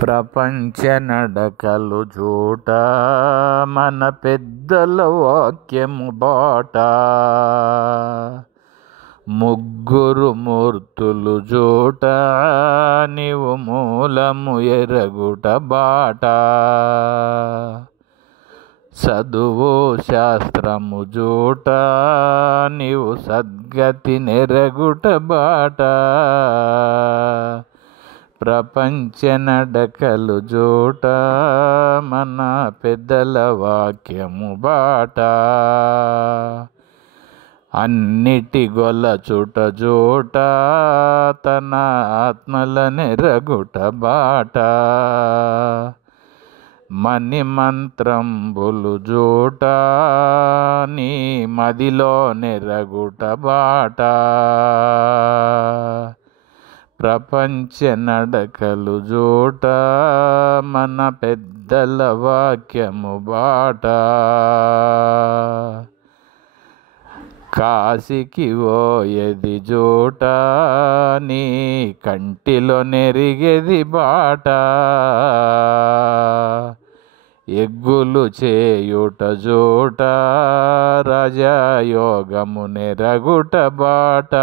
ప్రపంచ నడకలు జూట మన పెద్దల వాక్యము బాట. ముగ్గురు మూర్తులు జూట నీవు మూలము ఎరగుట బాట. చదువు శాస్త్రము జూట నీవు సద్గతి నెరగుట బాట. ప్రపంచ నడకలు జూట మన పెద్దల వాక్యము బాట. అన్నిటి గొలచుట జూట తన ఆత్మల నెరగుట బాట. మణి మంత్రంబులు జూట నీ మదిలో నెరగుట బాట. ప్రపంచ నడకలు జూట మన పెద్దల వాక్యము బాట. కాశీకి పోయేది జూట నీ కంటిలో నెరిగేది బాట. ఎగ్గులు చేయుట జూట రాజయోగము నెరగుట బాట.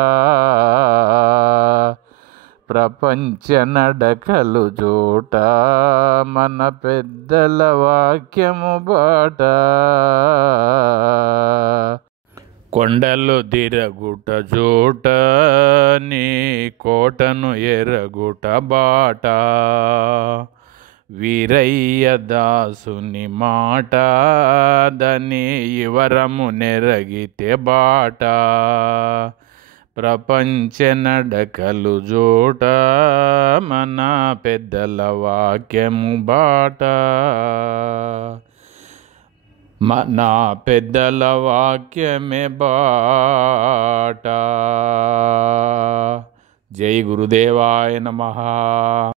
ప్రపంచ నడకలు జూట మన పెద్దల వాక్యము బాట. కొండలు దిరగుట జూట నీ కోటను ఎరగుట బాట. వీరయ్య దాసుని మాట దని ఇవరము నెరగితే బాట. ప్రపంచ నడకలు జూట మన పెద్దల వాక్యము బాట. మన పెద్దల వాక్యమే బాట. జై గురుదేవాయ నమః.